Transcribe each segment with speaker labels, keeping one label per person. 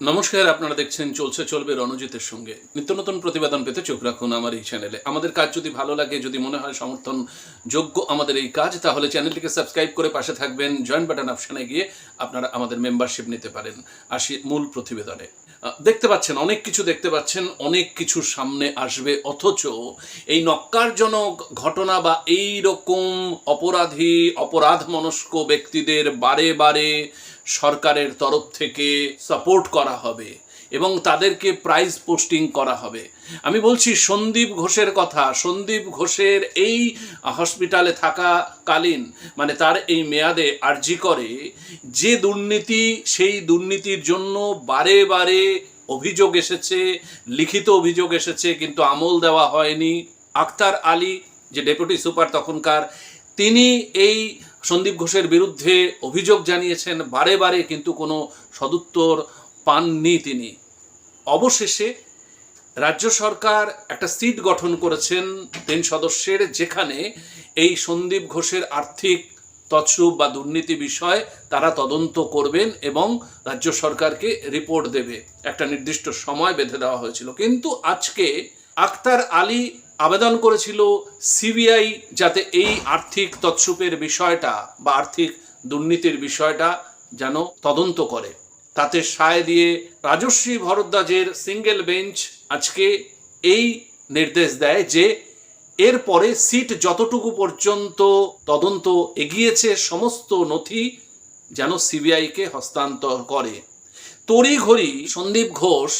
Speaker 1: নমস্কার, আপনারা দেখছেন চলছে, চলবে রণজিতের সঙ্গে। নিত্য নতুন প্রতিবেদন পেতে চোখ রাখুন আমার এই চ্যানেলে। আমাদের কাজ যদি ভালো লাগে, যদি মনে হয় সমর্থন যোগ্য আমাদের এই কাজ, তাহলে চ্যানেলটিকে সাবস্ক্রাইব করে পাশে থাকবেন জয়েন্ট বাটন অপশানে গিয়ে আপনারা আমাদের মেম্বারশিপ নিতে পারেন। আসি মূল প্রতিবেদনে। দেখতে পাচ্ছেন, অনেক কিছু দেখতে পাচ্ছেন, অনেক কিছু সামনে আসবে। অথচ এই নক্কারজনক ঘটনা বা এই রকম অপরাধী অপরাধ মনস্ক ব্যক্তিদের বারে বারে সরকারের তরফ থেকে সাপোর্ট করা হবে। এবং তাদেরকে প্রাইজ পোস্টিং করা হবে। আমি বলছি সন্দীপ ঘোষের কথা, সন্দীপ ঘোষের এই হসপিটালে থাকাকালীন মানে তার এই মেয়াদে আর্জি করে, যে দুর্নীতি, সেই দুর্নীতির জন্য বারে বারে অভিযোগ এসেছে, লিখিত অভিযোগ এসেছে, কিন্তু আমল দেওয়া হয়নি। আক্তার আলী, যে ডেপুটি সুপার তখনকার, তিনি এই সন্দীপ ঘোষের বিরুদ্ধে অভিযোগ জানিয়েছেন, বারে বারে কিন্তু কোনো সদুত্তর পাননি তিনি। অবশেষে রাজ্য সরকার একটা সিট গঠন করেছেন তিন সদস্যের, যেখানে এই সন্দীপ ঘোষের আর্থিক তছরূপ বা দুর্নীতি বিষয় তারা তদন্ত করবেন এবং রাজ্য সরকারকে রিপোর্ট দেবে। একটা নির্দিষ্ট সময় বেঁধে দেওয়া হয়েছিল। কিন্তু আজকে আক্তার আলী আবেদন করেছিল সিবিআই যাতে এই আর্থিক তৎসুপের বিষয়টা বা আর্থিক দুর্নীতির বিষয়টা যেন তদন্ত করে। তাতে সায় দিয়ে রাজশ্রী ভরদ্বাজের সিঙ্গেল বেঞ্চ আজকে এই নির্দেশ দেয় যে এরপরে সিট যতটুকু পর্যন্ত তদন্ত এগিয়েছে, সমস্ত নথি যেন সিবিআইকে হস্তান্তর করে। তড়িঘড়ি সন্দীপ ঘোষ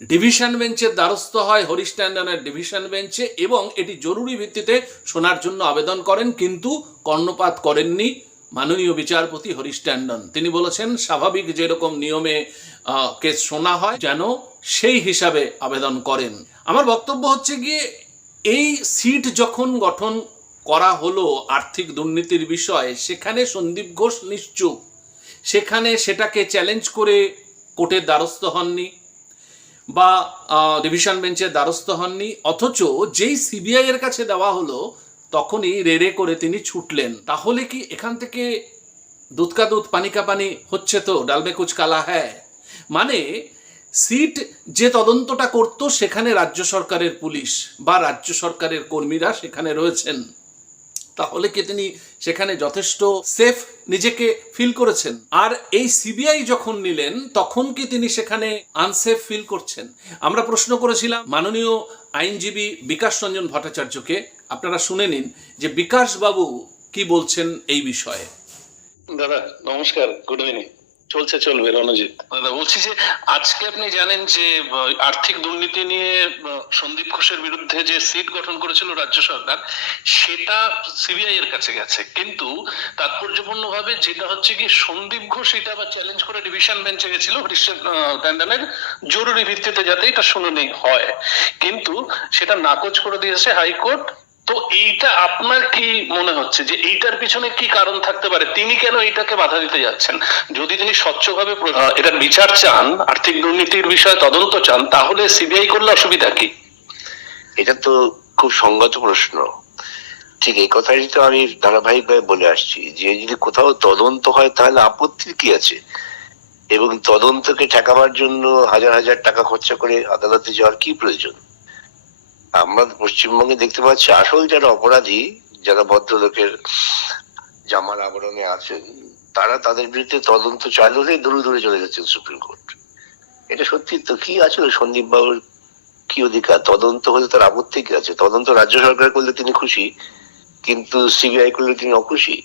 Speaker 1: ডিভিশন বেঞ্চের দ্বারস্থ হয় হরিশ ট্যান্ডনের ডিভিশন বেঞ্চে এবং এটি জরুরি ভিত্তিতে শোনার জন্য আবেদন করেন, কিন্তু কর্ণপাত করেননি। মাননীয় বিচারপতি হরিশ ট্যান্ডন। তিনি বলেছেন, স্বাভাবিক যেরকম নিয়মে কেস শোনা হয়, যেন সেই হিসাবে আবেদন করেন। আমার বক্তব্য হচ্ছে গিয়ে, এই সিট যখন গঠন করা হলো আর্থিক দুর্নীতির বিষয়ে, সেখানে সন্দীপ ঘোষ নিশ্চুপ। সেখানে সেটাকে চ্যালেঞ্জ করে কোর্টের দ্বারস্থ হননি বা ডিভিশন বেঞ্চের দ্বারস্থ হননি। অথচ যেই সিবিআই এর কাছে দেওয়া হলো তখনই রেড়ে করে তিনি ছুটলেন। তাহলে কি এখান থেকে দুধকা দুধ, পানি কা পানি হচ্ছে তো? ডালবে কুচ কালা হ্যায়। মানে সিট যে তদন্তটা করত সেখানে রাজ্য সরকারের পুলিশ বা রাজ্য সরকারের কর্মীরা সেখানে রয়েছেন। তাহলে কি তিনি সেখানে যথেষ্ট সেফ নিজেকে ফিল করেছেন? আর এই সিবিআই যখন নিলেন, তখন কি তিনি সেখানে আনসেফ ফিল করছেন? আমরা প্রশ্ন করেছিলাম মাননীয় আইনজীবী বিকাশ রঞ্জন ভট্টাচার্যকে। আপনারা শুনে নিন যে বিকাশ বাবু কি বলছেন এই বিষয়ে।
Speaker 2: দাদা নমস্কার গুড ইভিনিং চলছে চলবে রণজিৎ। দাদা বলছি যে আজকে আপনি জানেন যে আর্থিক দুর্নীতি নিয়ে সন্দীপ ঘোষের বিরুদ্ধে যে সিট গঠন করেছিল রাজ্য সরকার সেটা সিবিআই এর কাছে গেছে। কিন্তু তাৎপর্যপূর্ণ ভাবে যেটা হচ্ছে কি সন্দীপ ঘোষ এটা আবার চ্যালেঞ্জ করে ডিভিশন বেঞ্চে গেছিল হরিশ্চন্দ ট্যান্ডনের জরুরি ভিত্তিতে যাতে এটা শুনানি হয়। কিন্তু সেটা নাকচ করে দিয়েছে হাইকোর্ট তো এইটা আপনার কি মনে হচ্ছে যে এইটার পিছনে কি কারণ থাকতে পারে? তিনি কেন এইটাকে বাধা দিতে যাচ্ছেন? যদি তিনি স্বচ্ছভাবে এটার বিচার চান, আর্থিক দুর্নীতির বিষয়ে তদন্ত চান, তাহলে সিবিআই করলে অসুবিধা কি?
Speaker 3: এটা তো খুব সঙ্গত প্রশ্ন। ঠিক এই কথাই তো আমি ধারাবাহিকভাবে বলে আসছি। যে যদি কোথাও তদন্ত হয়, তাহলে আপত্তির কি আছে? এবং তদন্তকে ঠেকাবার জন্য হাজার হাজার টাকা খরচা করে আদালতে যাওয়ার কি প্রয়োজন? আমরা পশ্চিমবঙ্গে দেখতে পাচ্ছি, আসল যারা অপরাধী, যারা ভদ্রলোকের জামার আবরণে আছেন, তারা তাদের বিরুদ্ধে তদন্ত চালু হয়ে দূরে দূরে চলে যাচ্ছেন সুপ্রিম কোর্ট। এটা সত্যি তো কি আছে? সন্দীপ বাবুর কি অধিকার? তদন্ত হলে তার আপত্তি কি আছে? তদন্ত রাজ্য সরকার করলে তিনি খুশি, কিন্তু সিবিআই করলে তিনি অখুশি?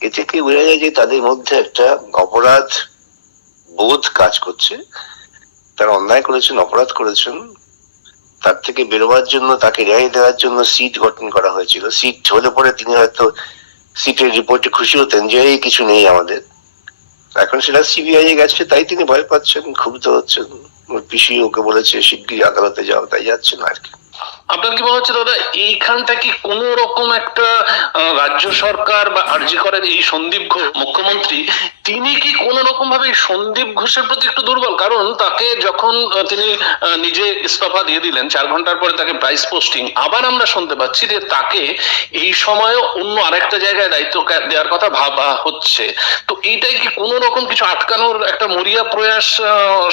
Speaker 3: এ থেকে বোঝা যায় যে তাদের মধ্যে একটা অপরাধ বোধ কাজ করছে? তারা অন্যায় করেছেন, অপরাধ করেছেন তার থেকে বেরোবার জন্য, তাকে রেহাই দেওয়ার জন্য সিট গঠন করা হয়েছিল। সিট হলে পরে তিনি হয়তো সিটের রিপোর্টে খুশি হতেন যে, এই কিছু নেই আমাদের। এখন সেটা সিবিআই গেছে, তাই তিনি ভয় পাচ্ছেন, ক্ষুব্ধ হচ্ছেন। পিসি ওকে বলেছে, শিগগিরই আদালতে যাও। তাই যাচ্ছেন আর কি।
Speaker 2: আপনার কি মনে হচ্ছে দাদা, এইখানটা কি কোন রকম একটা রাজ্য সরকার বা আরজি করেন এই সন্দীপ ঘোষ, মুখ্যমন্ত্রী, তিনি কি কোন রকম ভাবে সন্দীপ ঘোষের প্রতি একটু দুর্বল? কারণ তাকে যখন তিনি নিজে ইস্তফা দিয়ে দিলেন, চার ঘণ্টার পরে তাকে প্রাইস পোস্টিং, আবার আমরা শুনতে পাচ্ছি যে তাকে এই সময়ও অন্য আরেকটা জায়গায় দায়িত্ব দেওয়ার কথা ভাবা হচ্ছে। তো এইটাই কি কোন রকম কিছু আটকানোর একটা মরিয়া প্রয়াস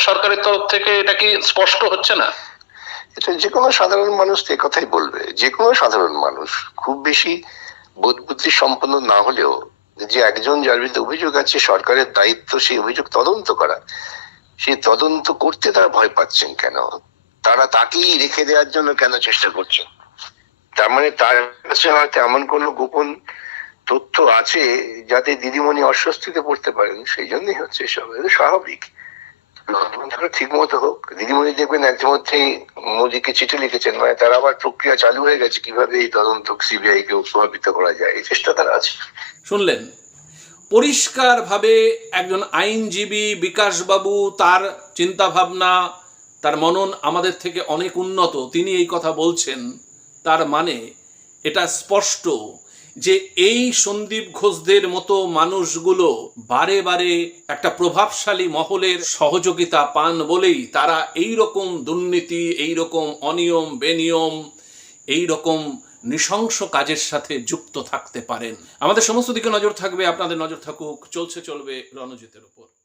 Speaker 2: সরকারের তরফ থেকে এটা কি স্পষ্ট হচ্ছে না?
Speaker 3: এটা যে কোনো সাধারণ মানুষ তো কথাই বলবে। যে কোনো সাধারণ মানুষ, খুব বেশি বোধ বুদ্ধি সম্পন্ন না হলেও যে একজন যার বিরুদ্ধে অভিযোগ আছে, সরকারের দায়িত্ব, সেই অভিযোগ তদন্ত করা সেই তদন্ত করতে তারা ভয় পাচ্ছেন কেন? তারা তাকেই রেখে দেওয়ার জন্য কেন চেষ্টা করছেন? তার মানে তার কাছে হয়তো এমন কোনো গোপন তথ্য আছে যাতে দিদিমণি অস্বস্তিতে পড়তে পারেন? সেই জন্যই হচ্ছে এসব। স্বাভাবিক। ঠিক মতো হোক। দিদিমণি দেখবেন এক মধ্যেই মোদীকে চিঠি লিখেছেন মানে তার আবার প্রক্রিয়া চালু হয়ে গেছে, কীভাবে এই তদন্ত সিবিআই কে প্রভাবিত করা যায়, এই চেষ্টা তারা আছে।
Speaker 1: শুনলেন? পরিষ্কারভাবে একজন আইনজীবী বিকাশবাবু তার চিন্তাভাবনা, তার মনন আমাদের থেকে অনেক উন্নত। তিনি এই কথা বলছেন, তার মানে এটা স্পষ্ট। যে এই সন্দীপ ঘোষদের মতো মানুষগুলো বারে বারে একটা প্রভাবশালী মহলের সহযোগিতা পান বলেই তারা এই রকম দুর্নীতি এই রকম অনিয়ম, বেনিয়ম এই রকম নৃশংস কাজের সাথে যুক্ত থাকতে পারেন। আমাদের সমস্ত দিকে নজর থাকবে, আপনাদের নজর থাকুক, চলছে, চলবে রণজিতের উপর।